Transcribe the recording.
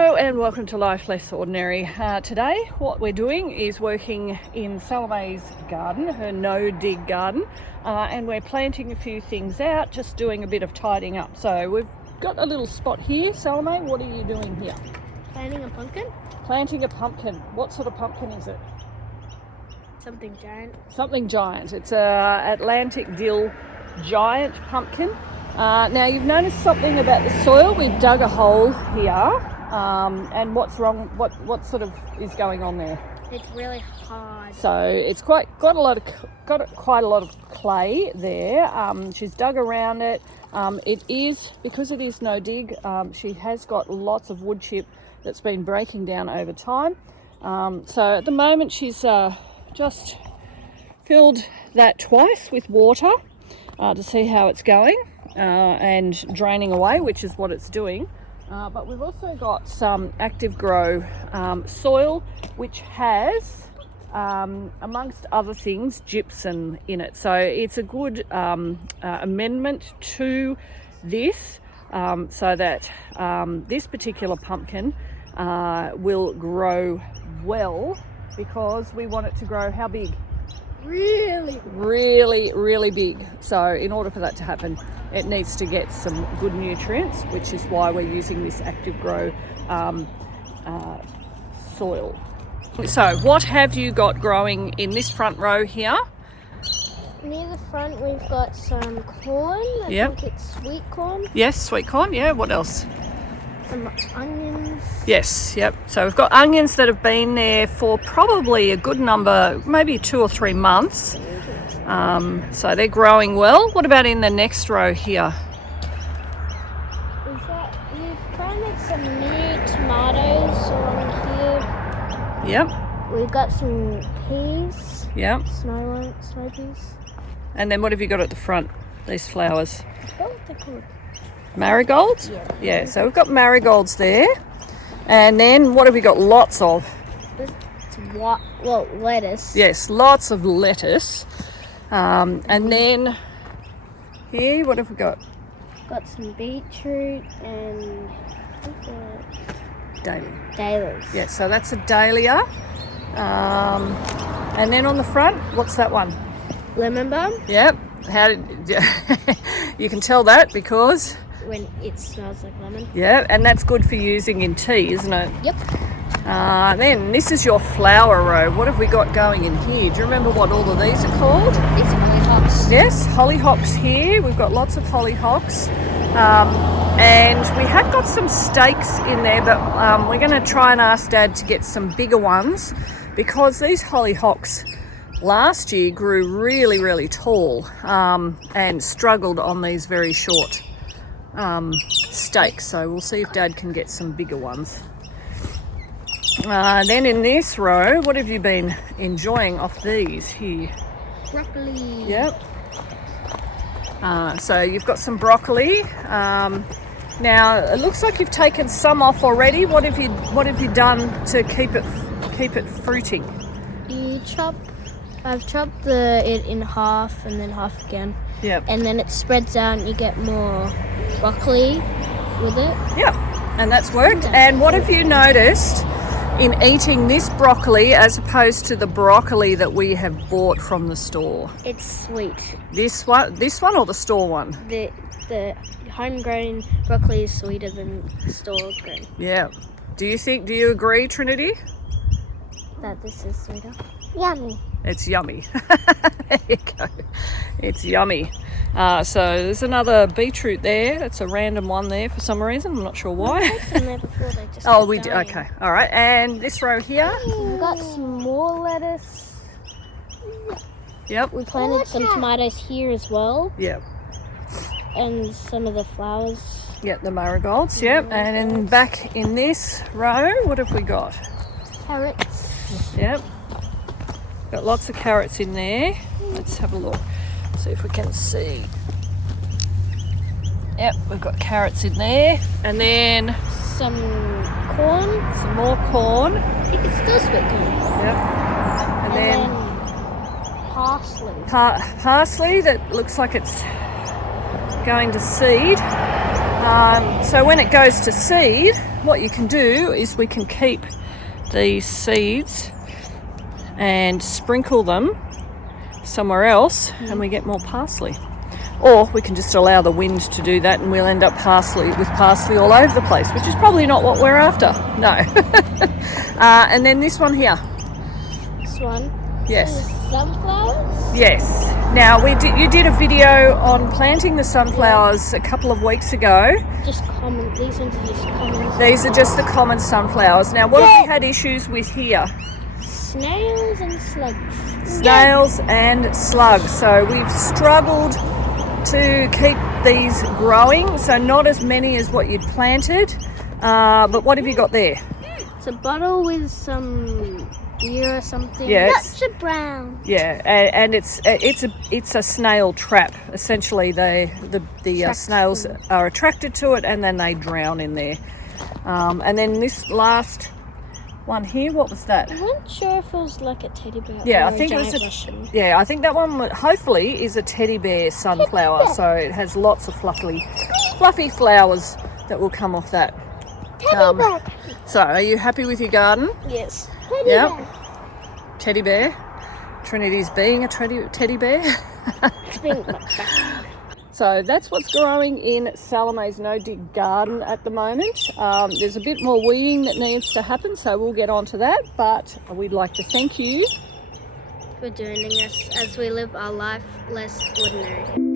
Hello and welcome to Life Less Ordinary. Today what we're doing is working in Salome's garden, her no-dig garden, and we're planting a few things out, just doing a bit of tidying up. So we've got a little spot here. Salome, what are you doing here? Planting a pumpkin? Planting a pumpkin. What sort of pumpkin is it? Something giant. Something giant. It's a Atlantic Dill giant pumpkin. Now you've noticed something about the soil. We've dug a hole here. And what's wrong? What sort of is going on there? It's really hard. So it's got quite a lot of clay there. She's dug around it. It is, because it is no dig, she has got lots of wood chip that's been breaking down over time. So at the moment she's just filled that twice with water to see how it's going and draining away, which is what it's doing. But we've also got some active grow soil, which has, amongst other things, gypsum in it. So it's a good amendment to this, so that this particular pumpkin will grow well, because we want it to grow how big? Really big. So in order for that to happen, it needs to get some good nutrients, which is why we're using this active grow soil. So what have you got growing in this front row here? Near the front we've got some corn. I think it's sweet corn. Yes, sweet corn. Yeah, what else? Some onions. Yes, yep. So we've got onions that have been there for probably a good number, maybe 2 or 3 months. So they're growing well. What about in the next row here? We've planted some new tomatoes along here. Yep. We've got some peas. Yep. Snow peas. And then what have you got at the front? These flowers. What are they called? Marigolds? Yeah, so we've got marigolds there. And then what have we got lots of? Lettuce. Yes, lots of lettuce. And then here, what have we got? Got some beetroot and Dahlias. Yeah, so that's a dahlia. And then on the front, what's that one? Lemon balm. Yep. You can tell that because when it smells like lemon. Yeah, and that's good for using in tea, isn't it? Yep. Then this is your flower row. What have we got going in here? Do you remember what all of these are called? These are hollyhocks. Yes, hollyhocks here. We've got lots of hollyhocks. And we have got some stakes in there, but we're going to try and ask Dad to get some bigger ones, because these hollyhocks last year grew really tall and struggled on these very short stakes. So we'll see if Dad can get some bigger ones. Then in this row, what have you been enjoying off these here? Broccoli. Yep. So you've got some broccoli. Now it looks like you've taken some off already. What have you done to keep it fruiting? I've chopped it in half and then half again. Yep. And then it spreads out and you get more broccoli with it. Yep. And that's worked. And what have you noticed in eating this broccoli as opposed to the broccoli that we have bought from the store? It's sweet. This one or the store one? The homegrown broccoli is sweeter than the store grown. Yeah. Do you agree, Trinity? That this is sweeter. Yummy. It's yummy. There you go. It's yummy. So there's another beetroot there. That's a random one there for some reason. I'm not sure why. We had some there before, they just oh, we did. Okay. All right. And this row here. We've got some more lettuce. Yep. We planted some tomatoes here as well. Yep. And some of the flowers. Yep, the marigolds. Yep. And then back in this row, what have we got? Carrots. Yep. Got lots of carrots in there. Let's have a look. See if we can see. Yep, we've got carrots in there. And then some corn. Some more corn. I think it's still sweet corn. Yep. And then parsley. Parsley that looks like it's going to seed. So when it goes to seed, what you can do is we can keep these seeds and sprinkle them somewhere else and we get more parsley. Or we can just allow the wind to do that and we'll end up with parsley all over the place, which is probably not what we're after. No. And then this one here. This one? Yes. Sunflowers? Yes. Now, you did a video on planting the sunflowers a couple of weeks ago. Just common. These ones are just common. These are just the common sunflowers. Now, what have we had issues with here? Snails and slugs. Snails and slugs. So we've struggled to keep these growing. So not as many as what you'd planted. But what have you got there? It's a bottle with some beer or something. Yeah, That's a brown. Yeah, and it's a snail trap. Essentially, the snails are attracted to it, and then they drown in there. And then this last one here, what was that? I'm not sure if it was like a teddy bear. Yeah, or I think it was Russian. Yeah, I think that one hopefully is a teddy bear sunflower. So it has lots of fluffy flowers that will come off that. Teddy bear. So, are you happy with your garden? Yes. Yep. Teddy bear. Trinity's being a teddy bear. So that's what's growing in Salome's no-dig garden at the moment. There's a bit more weeding that needs to happen, so we'll get on to that. But we'd like to thank you for joining us as we live our life less ordinary.